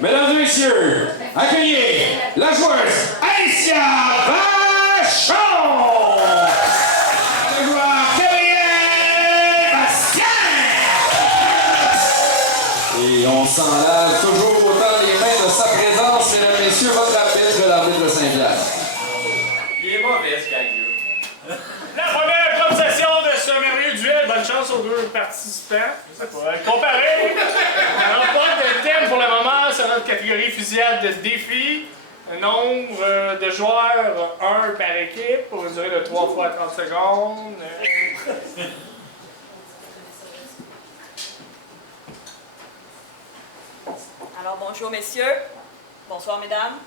Mesdames et messieurs, accueillez la joueuse Alicia Vachon! Le joueur Gabriel Bastien! Et on s'en lave toujours autant les mains de sa présence, mesdames et messieurs, votre arbitre, l'arbitre Saint-Pierre. Il est mauvais, ce gars-là. La première concession de ce merveilleux duel. Bonne chance aux deux participants. Ça va être comparé. Alors, pas de thème pour le moment sur notre catégorie fusillade de défi. Nombre de joueurs, 1 par équipe, pour une durée de 3 fois 30 secondes. Alors, bonjour messieurs. Bonsoir mesdames.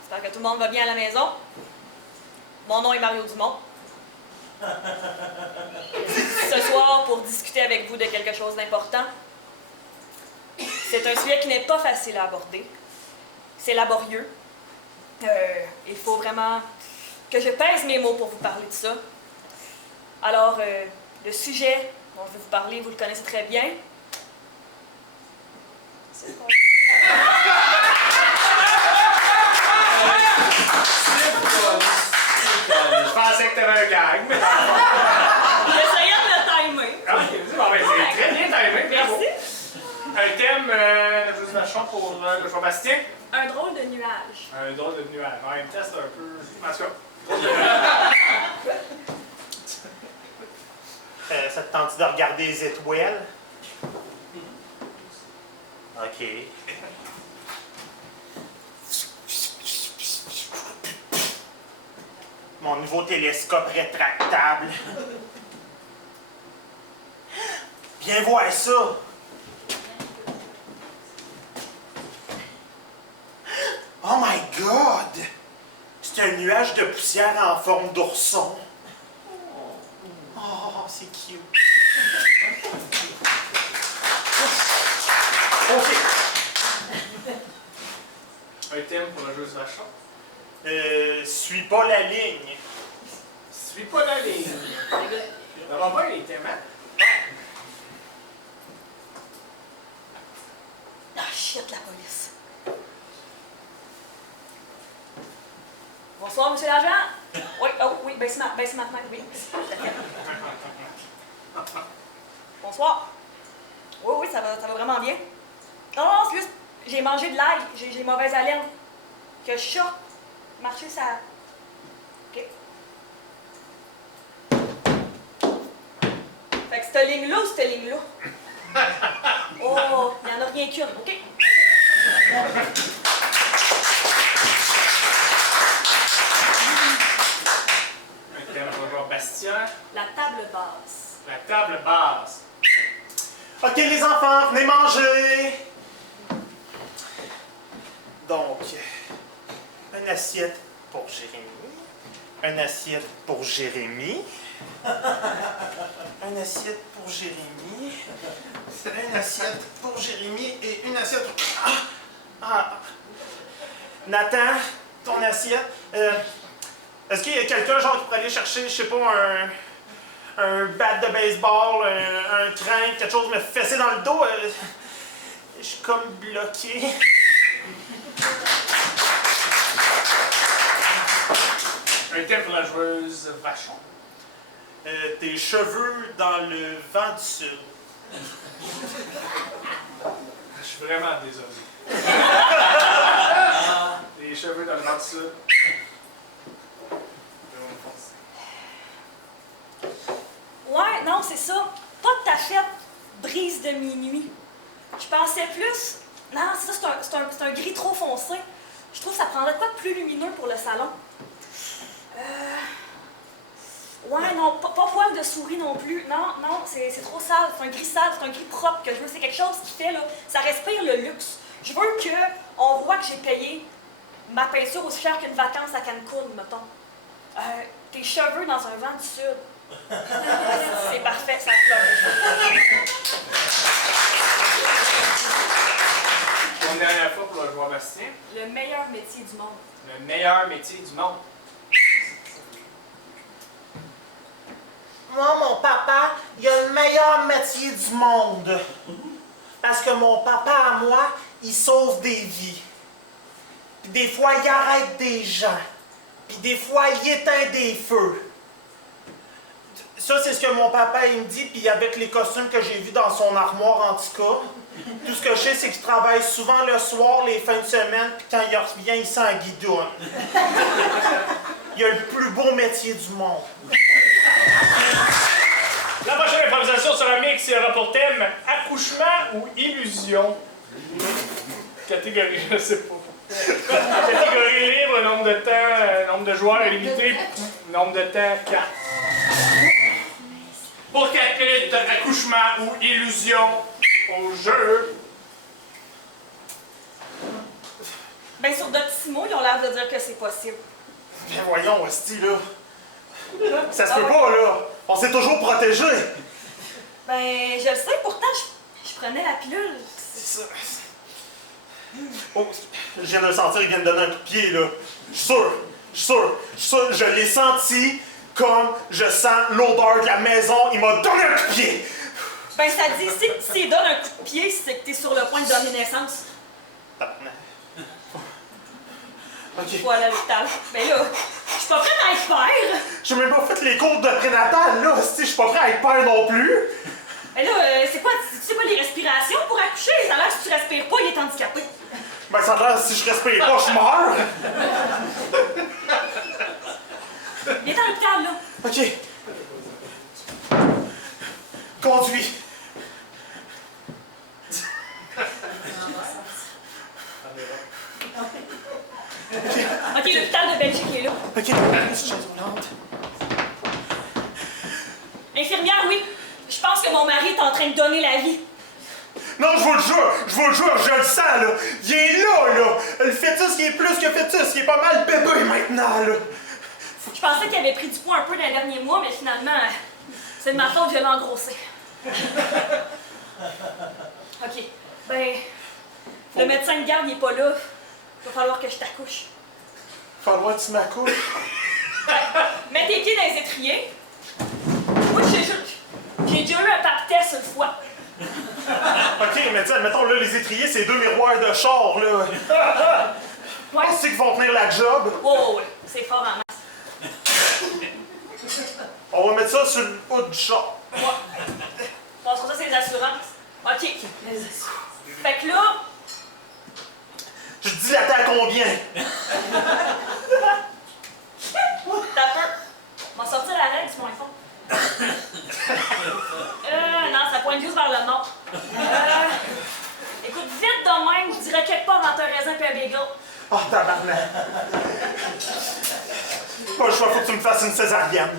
J'espère que tout le monde va bien à la maison. Mon nom est Mario Dumont. Ce soir, pour discuter avec vous de quelque chose d'important. C'est un sujet qui n'est pas facile à aborder. C'est laborieux. Il faut vraiment que je pèse mes mots pour vous parler de ça. Alors, le sujet dont je vais vous parler, vous le connaissez très bien. C'est quoi? Je pensais que t'avais un gag. J'essayais de le timer. Ah, c'est très bien timé, bravo. Merci. Un thème, juste Vachon pour le joueur Bastien. Un drôle de nuage. Un drôle de nuage. En même temps, c'est un peu. En tout cas. Ça te tente de regarder les étoiles? OK. Mon nouveau télescope rétractable. Viens voir ça! Oh my God! C'est un nuage de poussière en forme d'ourson. Oh, c'est cute. OK. Un thème pour le jeu Vachon. Suis pas la ligne. Suis pas la ligne. Ça va bien les thèmes, hein? Ah, shit, la police. Bonsoir, monsieur l'agent. Oui, oh, oui, baisse ma fenêtre, oui. Bonsoir. Oui, oui, ça va vraiment bien. Non, non, c'est juste, j'ai mangé de l'ail, j'ai mauvaise haleine. Que je sorte, marcher, ça... OK. Fait que cette ligne-là ou cette ligne-là? Oh, il n'y en a rien qu'une, OK? Un thème pour le joueur Bastien. La table basse. La table basse. OK, les enfants, venez manger! Donc, une assiette pour Jérémy, une assiette pour Jérémy, une assiette pour Jérémy, une assiette pour Jérémy et une assiette... Nathan, ton assiette. Est-ce qu'il y a quelqu'un genre qui pourrait aller chercher, je sais pas, un bat de baseball, un crin, quelque chose me fesser dans le dos? Je suis comme bloqué. Un thème pour la joueuse Vachon. Tes cheveux dans le vent du sud. Je suis vraiment désolé. Les cheveux dans le vent du sud. Ouais, non, c'est ça. Pas de tachette brise de minuit. Je pensais plus... Non, c'est ça, c'est un gris trop foncé. Je trouve que ça prendrait quoi de plus lumineux pour le salon. Ouais, non, pas poil de souris non plus. Non, non, c'est trop sale. C'est un gris sale, c'est un gris propre que je veux. C'est quelque chose qui fait, là, ça respire le luxe. Je veux qu'on voit que j'ai payé ma peinture aussi cher qu'une vacance à Cancun, mettons. Tes cheveux dans un vent du sud. C'est parfait, ça flotte. Une dernière fois pour le joueur Bastien. Le meilleur métier du monde. Le meilleur métier du monde. Moi, mon papa, il a le meilleur métier du monde. Parce que mon papa, à moi, il sauve des vies. Puis des fois, il arrête des gens. Puis des fois, il éteint des feux. Ça, c'est ce que mon papa il me dit, puis avec les costumes que j'ai vus dans son armoire, en tout cas. Tout ce que je sais, c'est qu'il travaille souvent le soir, les fins de semaine, puis quand il revient, il s'en guidoune. Il a le plus beau métier du monde. La prochaine improvisation sera mix et aura pour thème accouchement ou illusion. Catégorie, je sais pas. Catégorie libre, nombre de temps, nombre de joueurs limité, nombre de temps 4. Pour calculer accouchement ou illusion au jeu. Ben, sur Doctissimo, ils ont l'air de dire que c'est possible. Bien voyons, hostie, là. Ça se peut pas, là. On s'est toujours protégé. Ben, je le sais, pourtant, je prenais la pilule. C'est ça. Oh, je viens de le sentir, il vient de donner un coup de pied, là. Je suis sûr, je l'ai senti comme je sens l'odeur de la maison, il m'a donné un coup de pied. Ben, ça dit ici que si tu donnes un coup de pied, c'est que t'es sur le point de donner naissance. Ok. Faut aller à l'hôpital. Ben là, je suis pas prête à être père. J'ai même pas fait les cours de prénatal, là. Je suis pas prêt à être père non plus. Ben là, c'est quoi les respirations pour accoucher? Ça a l'air que si tu respires pas, il est handicapé. Ben, ça a l'air, si je respire pas, je meurs. Viens à l'hôpital, là. Ok. Conduis. Ok, l'hôpital de Belgique est là. Ok, chaise roulante. Infirmière, oui. Je pense que mon mari est en train de donner la vie. Non, je vous le jure, je le sens, là. Il est là. Le fœtus, il est plus que fœtus, il est pas mal bébé maintenant, là. Je pensais qu'il avait pris du poids un peu dans les derniers mois, mais finalement, c'est de ma faute, je l'ai engrossé. Ok, ben, le médecin de garde, il est pas là. Il va falloir que je t'accouche. Falloir que tu m'accouches. Mets tes pieds dans les étriers. Moi, j'ai déjà eu un pap test une fois. Ok, mais tiens, mettons, là, les étriers, c'est 2 miroirs de char, là. Ouais. Tu sais qu'ils vont tenir la job. Oh, ouais, c'est fort en masse. On va mettre ça sur le haut du char. Ouais. On se ça, c'est les assurances. Ok. Fait que là, Je te dis la à combien? t'as peur. On va sortir la règle sur mon iPhone. Non, ça pointe juste vers le nord. Écoute, vite de même, je dirais quelque part entre un raisin et un bagel. Oh, tabarnak. Pas le choix, faut que tu me fasses une césarienne.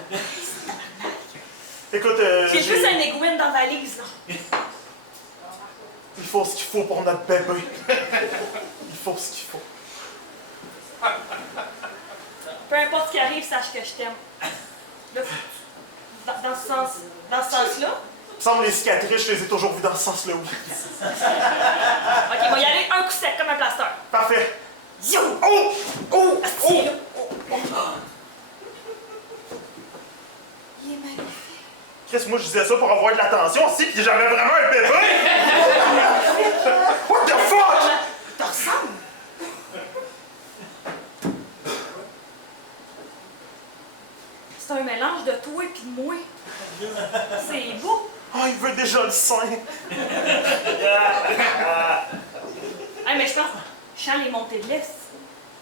Écoute, J'ai juste un aiguine dans la valise, là. il faut ce qu'il faut pour notre bébé. Il faut ce qu'il faut. Peu importe ce qui arrive, sache que je t'aime. Là, dans ce sens-là. Il me semble les cicatrices, je les ai toujours vues dans ce sens-là, oui. Ok, on va y aller un coup sec comme un plaster. Parfait. Yo! Oh! Oh! Assis, là. Il est magnifique. Chris, moi je disais ça pour avoir de l'attention aussi, puis j'avais vraiment un bébé! What the fuck? Te ressemble. C'est un mélange de toi et de moi. C'est beau. Oh, il veut déjà le sein. Hey, mais je pense, je sens les montées de l'Est.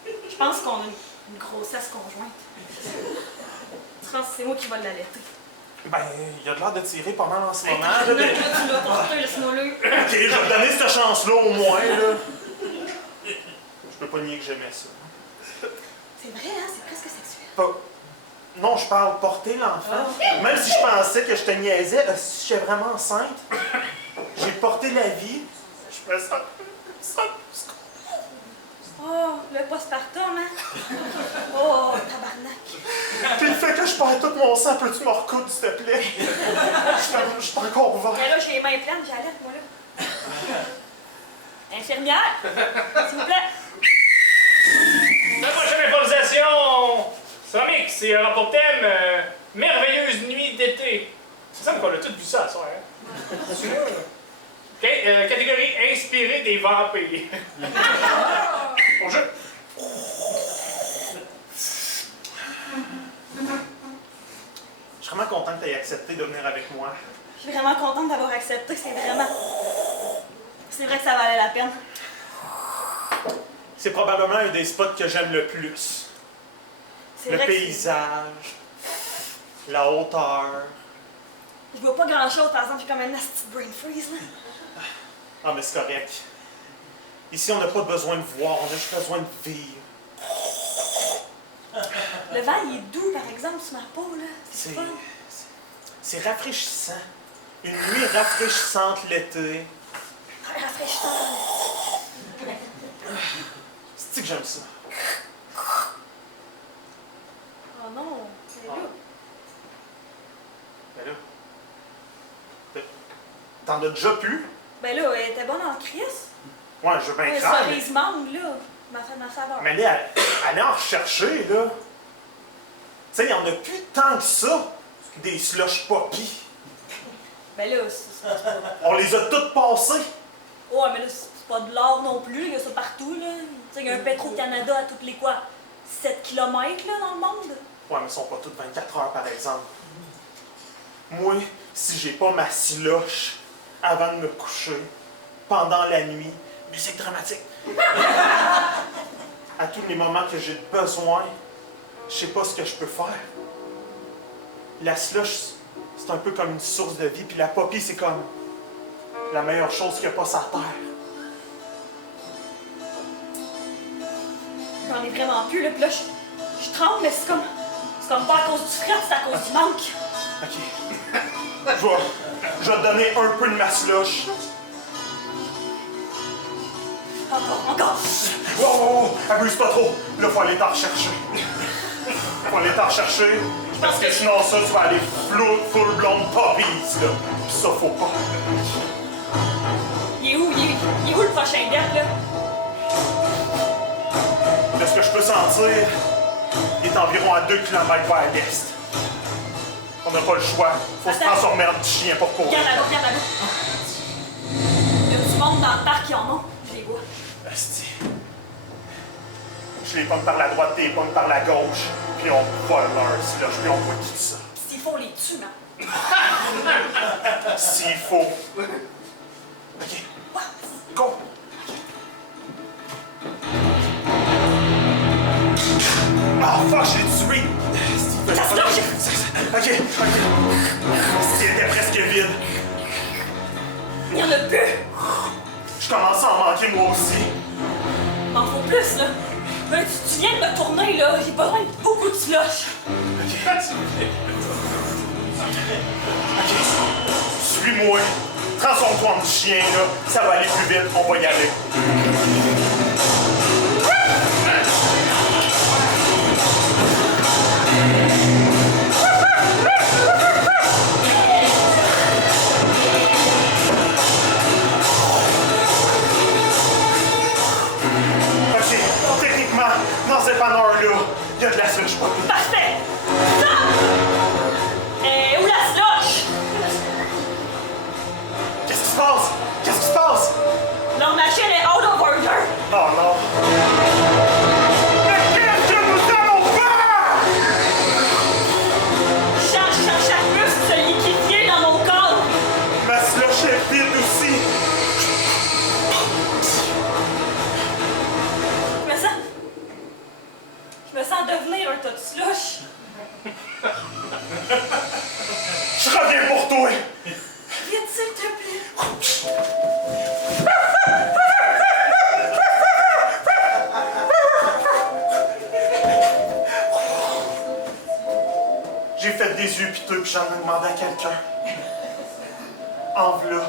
Je pense qu'on a une grossesse conjointe. Je pense que c'est moi qui vais l'allaiter. Ben, il a de l'air de tirer pas mal en ce moment. Là, Là, tu l'as porté, laisse-moi là. Ok, je vais te donner cette chance-là au moins, là. Je peux pas nier que j'aimais ça. C'est vrai, hein? C'est presque sexuel. Pas... Non, je parle porter l'enfant. Même si je pensais que je te niaisais, si j'étais vraiment enceinte, j'ai porté la vie. Je me sens... Oh, le postpartum, hein? Oh, tabarnak. Puis le fait que je perds tout mon sang, peux-tu me recoudre, s'il te plaît? Je suis pas encore ouvert. Mais là, j'ai les mains pleines, j'allais, moi, là. Infirmière, s'il vous plaît. La prochaine improvisation sera mix et aura pour thème Merveilleuse nuit d'été. C'est ça qu'on a tous vu ça, ça, hein? Catégorie inspirée des vampires. Bonjour. Je suis vraiment content que tu aies accepté de venir avec moi. Je suis vraiment contente d'avoir accepté. C'est vrai que ça valait la peine. C'est probablement un des spots que j'aime le plus. C'est Le vrai que paysage, la hauteur. je vois pas grand-chose, par exemple, j'ai comme un nasty brain freeze, là. Ah, mais c'est correct. Ici, on n'a pas besoin de voir, on a juste besoin de vivre. Le vent, il est doux, par exemple, sur ma peau, là. C'est C'est fun. c'est rafraîchissant. Une nuit rafraîchissante l'été. Très rafraîchissant. C'est que j'aime ça. Oh non, c'est là. Ben là. T'en as déjà pu? Ben là, elle était bonne en crise. Ouais, je veux bien Ouais, croire. cerise mangue, là. Ma saveur. Mais là, allez en rechercher, là. Tu sais, il n'y en a plus tant que ça, des slush poppy. Ben là, c'est pas... On les a toutes passées. Ouais, mais là, c'est pas de l'or non plus, il y a ça partout, là. Tu sais, il y a un Petro-Canada à toutes les quoi? 7 km, là, dans le monde? Ouais, mais ils sont pas toutes 24 heures, par exemple. Moi, si j'ai pas ma siloche avant de me coucher, pendant la nuit, musique dramatique. À tous les moments que j'ai besoin, je sais pas ce que je peux faire. La slush, c'est un peu comme une source de vie, puis la poppy, c'est comme la meilleure chose qu'il n'y a pas sur la terre. J'en ai vraiment plus, là. Puis là, je tremble, mais c'est comme pas à cause du fret, c'est à cause du manque. Ok. Je vais te donner un peu de ma slush. Encore. Oh, abuse pas trop. Là, faut aller t'en rechercher. Faut aller t'en rechercher. Parce que sinon, ça, tu vas aller full blonde poppies, là. Pis ça, faut pas. Il est où le prochain dep, là? De ce que je peux sentir, il est environ à 2 km vers l'est. On n'a pas le choix. Faut se Attends. transformer en petit chien pour courir. Regarde là-bas, regarde là-bas. Il y a du monde dans le parc qui en ont. Je les vois. Asti. Je les pogne par la droite, t'es pogne par la gauche. Puis on vole leur slush, puis on voit tout ça. S'il faut, on les tue, man. S'il faut. Ok. Go! Ah, fuck, je l'ai tué! Ça se lâche! Ok. C'était presque vide. Il y en a plus! Je commence à en manquer moi aussi. Il m'en faut plus, là. Tu viens de me tourner, là. J'ai besoin de beaucoup de slush. Ok. Suis-moi. Transforme-toi en petit chien, là. Ça va aller plus vite. On va y aller. Ok. Techniquement, dans ce dépanneur-là, il y a de la slush poppy. Parfait! Ça! Où la slush? Qu'est-ce qui se passe? Qu'est-ce qui se passe? Leur machine est out of order. Oh non! Mais qu'est-ce que nous allons faire? Chaque muscle se liquéfier dans mon corps. Ma slush est vide aussi! Je me sens devenir un tas de slush. Je reviens pour toi! Vite, s'il te plaît. J'ai fait des yeux piteux puis j'en ai demandé à quelqu'un. En v'là.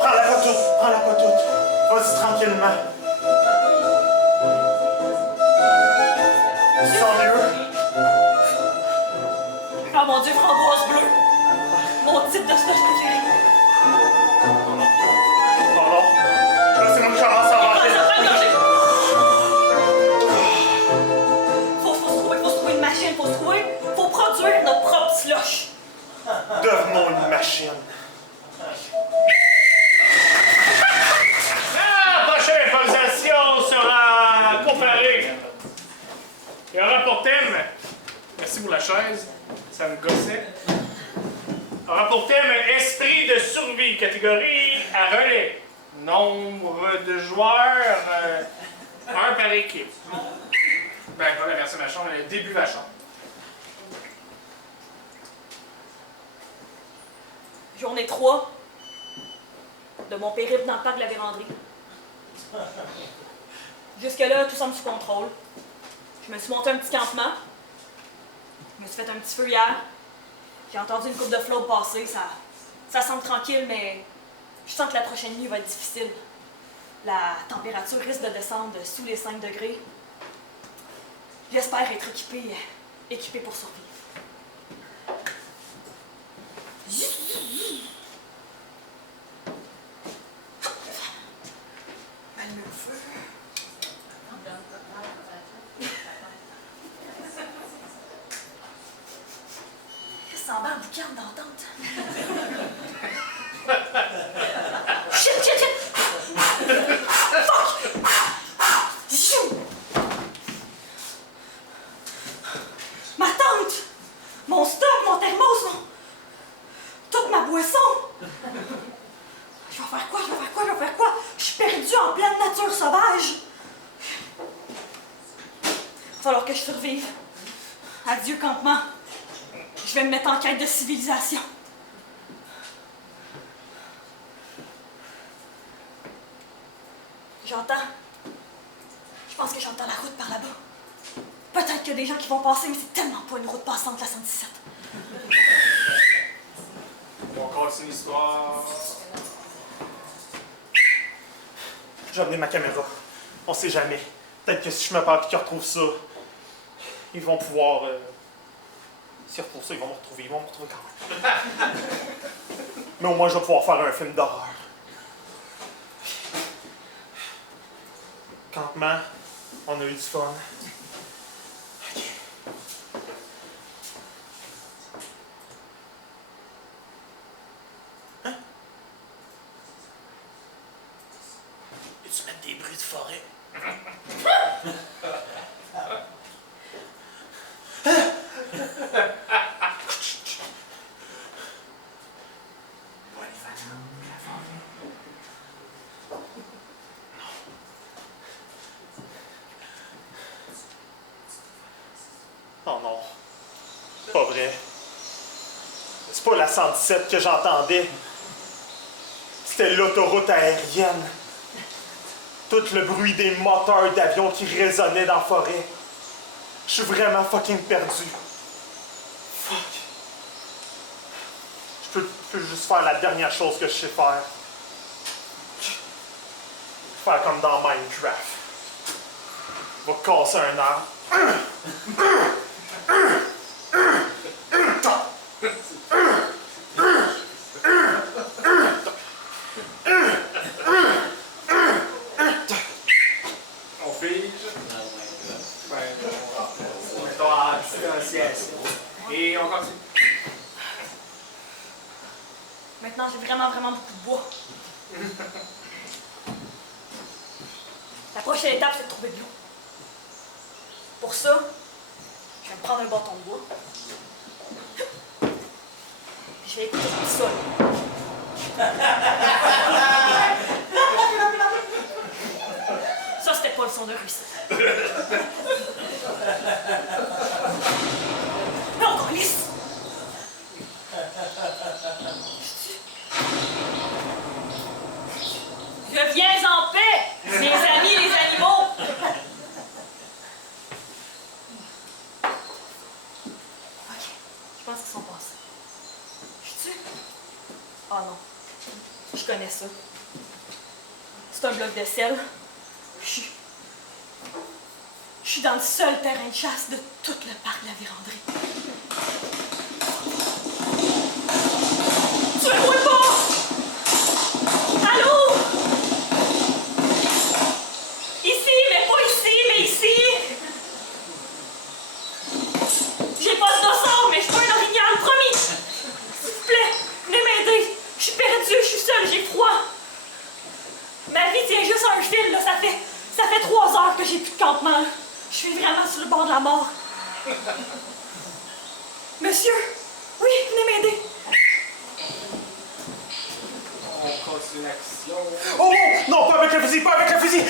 Prends-la pas toute, prends-la pas toute. Vas-y tranquillement. Tu sens mieux? Oh mon Dieu, framboise bleue. Mon type de slush préféré. Oh non. Là, c'est moi qui commence à Prends rentrer. ça, prends une gorgée. Faut se trouver une machine. Faut produire notre propre slush. Devenons une machine. chaise. Ça me gossait. Aura pour thème esprit de survie, catégorie à relais. Nombre de joueurs, un par équipe. Ben, pas la version ma chambre, le début de la chambre. Journée 3 de mon périple dans le parc de la Vérandrie. Jusque-là, tout semble sous contrôle. Je me suis monté un petit campement. Je me suis fait un petit feu hier. J'ai entendu une coupe de flotte passer. Ça semble tranquille, mais je sens que la prochaine nuit va être difficile. La température risque de descendre sous les 5 degrés. J'espère être équipé pour survivre. Allumer le feu. Ça sent bien un boucan d'entente. Shit! Fuck! Ma tante! Mon stock, mon thermos, toute ma boisson! Je vais faire quoi? Je suis perdue en pleine nature sauvage! Il va falloir que je survive. Adieu campement. Je vais me mettre en quête de civilisation. J'entends. Je pense que j'entends la route par là-bas. Peut-être qu'il y a des gens qui vont passer, mais c'est tellement pas une route passante, la 117. On continue l'histoire. J'ai amené ma caméra. On sait jamais. Peut-être que si je me parle et qu'ils retrouvent ça, ils vont pouvoir... S'ils retrouvent ça, ils vont me retrouver quand même. Mais au moins, je vais pouvoir faire un film d'horreur. Campement, on a eu du fun. Ok. Hein? Peux-tu mettre des bruits de forêt? Oh non, pas vrai. C'est pas la 117 que j'entendais. C'était l'autoroute aérienne. Tout le bruit des moteurs d'avion qui résonnaient dans la forêt. Je suis vraiment fucking perdu. Fuck. Je peux juste faire la dernière chose que je sais faire. Faire comme dans Minecraft. Va casser un arbre. On fige. On est en distanciation. Et on continue. Maintenant, j'ai vraiment beaucoup de bois. La prochaine étape, c'est de trouver de l'eau. Pour ça, je vais me prendre un bâton de bois. Je vais écouter le sol. Ça, c'était pas le son de ruisseau. Mais on glisse. Je viens en paix, mes amis les animaux. Ok, je pense qu'ils sont passés. Je tue? Oh non, je connais ça. C'est un bloc de sel. Je suis dans le seul terrain de chasse de tout le parc de la Vérandrie. Tuez-moi pas! Allô? Ici, mais pas ici, mais ici! J'ai pas de dossard, mais je peux un orignal, promis! S'il vous plaît, venez m'aider! Je suis perdue, je suis seule, j'ai froid! Ma vie tient juste à un fil, là, ça fait 3 heures que j'ai plus de campement. Je suis vraiment sur le bord de la mort. Monsieur! Oui, venez m'aider! On continue l'action. Oh non, pas avec le fusil, pas avec le fusil!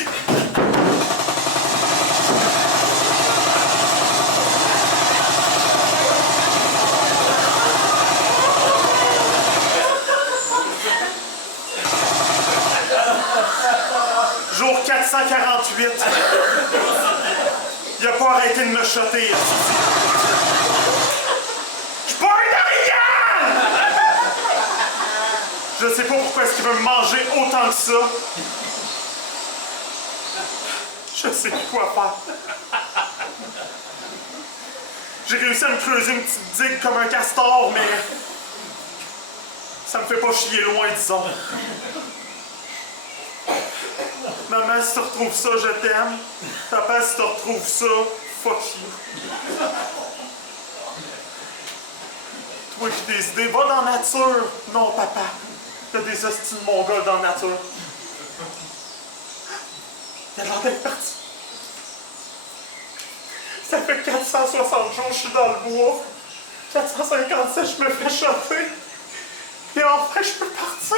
Jour 448. Il a pas arrêté de me shotter. Je suis pas un Ariane! Je sais pas pourquoi est-ce qu'il veut me manger autant que ça. Je sais plus quoi faire. J'ai réussi à me creuser une petite digue comme un castor, mais ça me fait pas chier loin, disons. Maman, si tu retrouves ça, je t'aime. Papa, si tu retrouves ça, fuck you. Toi qui des idées, va dans la nature. Non, papa. T'as des hosties de mongols dans la nature. Il a l'air d'être parti. Ça fait 460 jours que je suis dans le bois. 457, je me fais choper. Et enfin, je peux partir.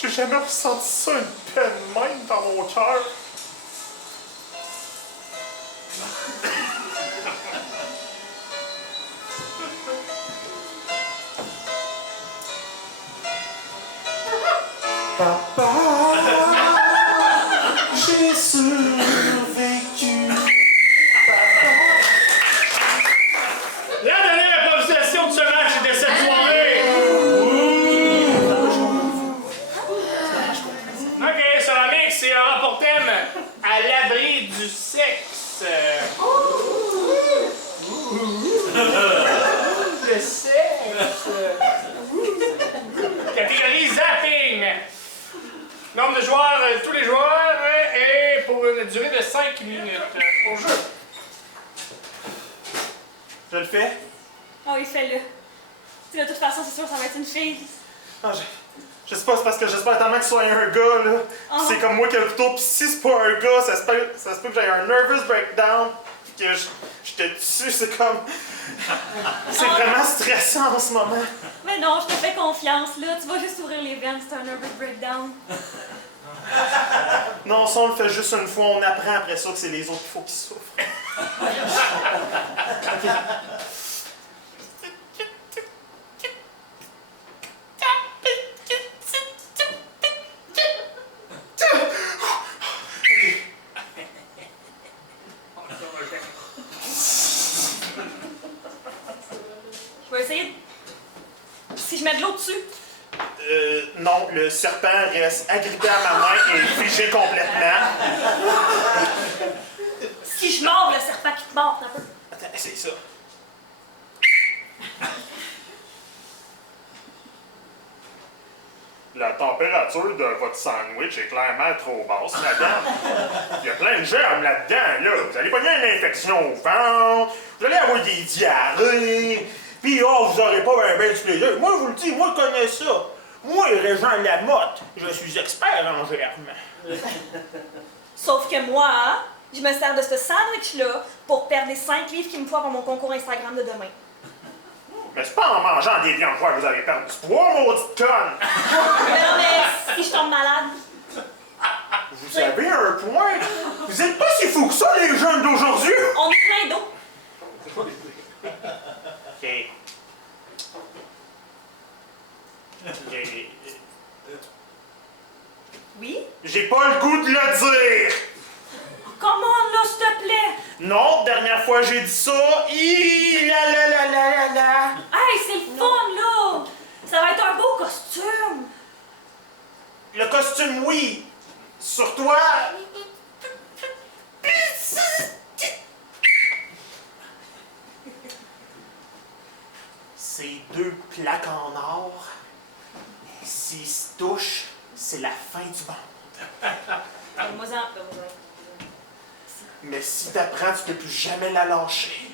J'ai jamais ressenti ça, une peine même dans mon cœur. Papa, j'ai survécu. La dernière improvisation de ce match et de cette soirée. Ok, sur la mix, c'est un rapport thème à l'abri du sexe. Le sexe. Catégorie zapping. Nombre de joueurs, tous les joueurs, et pour une durée de 5 minutes au jeu. Je le fais? Oh, il fait-le. Tu sais, de toute façon, c'est sûr, ça va être une fille. Ah, je sais pas, c'est parce que j'espère tellement que ce soit un gars, là. Oh. C'est comme moi qui ai le couteau, pis si c'est pas un gars, ça se peut que j'aie un nervous breakdown, pis que je te tue, c'est comme... C'est vraiment stressant en ce moment. Mais non, je te fais confiance, là. Tu vas juste ouvrir les veines, c'est un nervous breakdown. Non, ça on le fait juste une fois, on apprend après ça que c'est les autres qu'il faut qu'ils souffrent. Je vais essayer de... Si je mets de l'eau dessus. Non, le serpent reste agrippé à ma main et figé complètement. Si je mords, le serpent qui te mord un peu. Attends, essaye ça. La température de votre sandwich est clairement trop basse, madame. Il y a plein de germes là-dedans, là. Vous allez pogner une infection au ventre, vous allez avoir des diarrhées, puis oh, vous aurez pas bien du plaisir. Moi, je vous le dis, moi, je connais ça. Moi, Régent Lamotte, je suis expert en germes. Sauf que moi, je me sers de ce sandwich-là pour perdre les 5 livres qu'il me faut pour mon concours Instagram de demain. Mais c'est pas en mangeant des viandes que vous allez perdre du poids, maudite conne! Mais non, mais si je tombe malade. Vous avez un point? Vous êtes pas si fous que ça, les jeunes d'aujourd'hui! On est plein d'eau. OK. Oui? J'ai pas le goût de le dire! Comment là, s'il te plaît? Non, dernière fois j'ai dit ça, la. Hey, c'est le fun, là! Ça va être un beau costume! Le costume, oui. Sur toi... C'est 2 plaques en or. S'ils se touchent, c'est la fin du monde. Moi-en. Mais si t'apprends, tu peux plus jamais la lâcher.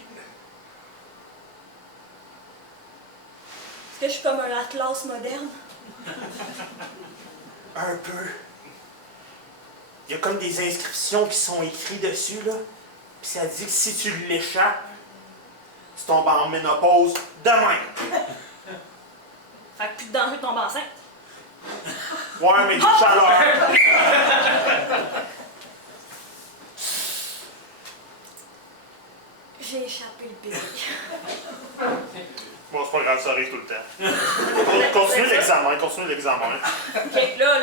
Est-ce que je suis comme un Atlas moderne? Un peu. Il y a comme des inscriptions qui sont écrites dessus, là. Puis ça dit que si tu l'échappes, tu tombes en ménopause demain. Fait que plus de danger de tomber enceinte. Ouais, mais du chaleur. J'ai échappé le bébé. Bon, c'est pas grave, ça arrive tout le temps. Continue l'examen. Ok, là,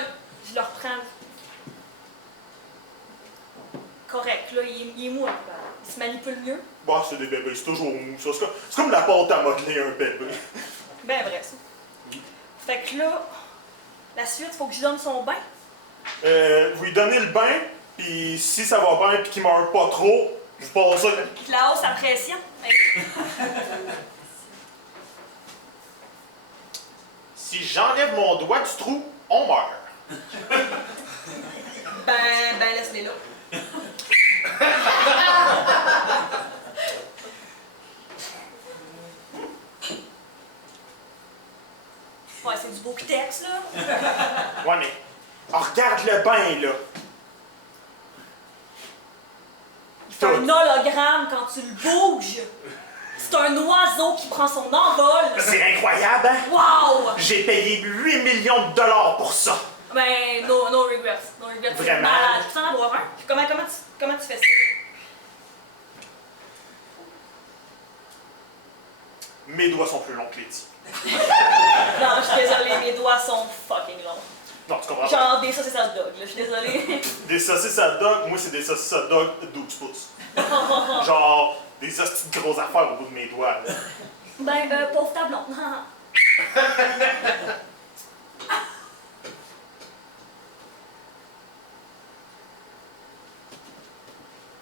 je le reprends. Correct, là, il est mou un peu. Il se manipule mieux. Bon, c'est des bébés, c'est toujours mou, ça. C'est comme la pâte à modeler un bébé. Ben vrai, ça. Fait que là, la suite, faut que je lui donne son bain. Vous lui donnez le bain, puis si ça va bien, puis qu'il meurt pas trop, vous passez. Je la hausse sa pression. Hey. Si j'enlève mon doigt du trou, on meurt. Ben, laisse-les là. Ouais, c'est du beau texte, là. Ouais, mais regarde le bain, là. C'est un hologramme quand tu le bouges. C'est un oiseau qui prend son envol. C'est incroyable, hein? Wow! J'ai payé 8 millions de dollars pour ça. Ben, no regrets. No regrets. C'est Vraiment? malade. Tu peux en avoir un? Puis comment tu fais ça? Mes doigts sont plus longs que les tiens. Non, je suis désolée, mes doigts sont fucking longs. Non, tu comprends pas. Genre des saucisses hot dog, là, je suis désolée. Des saucisses hot dog, moi, c'est des saucisses hot dog 12 pouces. Genre, des hosties de grosses affaires au bout de mes doigts, là. Ben, pauvre ta blonde.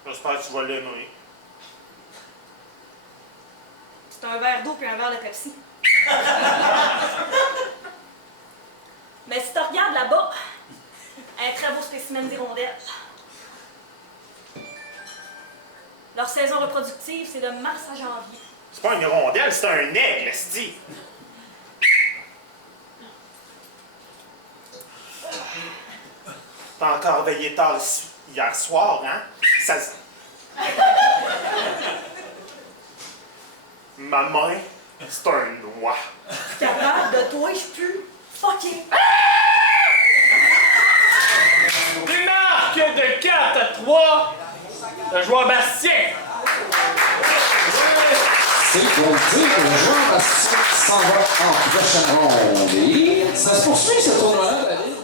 J'espère que tu vas l'aimer. C'est un verre d'eau puis un verre de Pepsi. Mais si tu regardes là-bas, un très beau spécimen d'hirondelle. Leur saison reproductive, c'est de mars à janvier. C'est pas une hirondelle, c'est un aigle, esti. T'as encore veillé tard hier soir, hein? Ça... Ma main, c'est un noix. Capable de toi, je pue. Fucking. Des marques de 4 à 3. Le joueur Bastien. C'est pour dire que le joueur Bastien s'en va en prochaine ronde. Et ça se poursuit ce tournoi-là, David.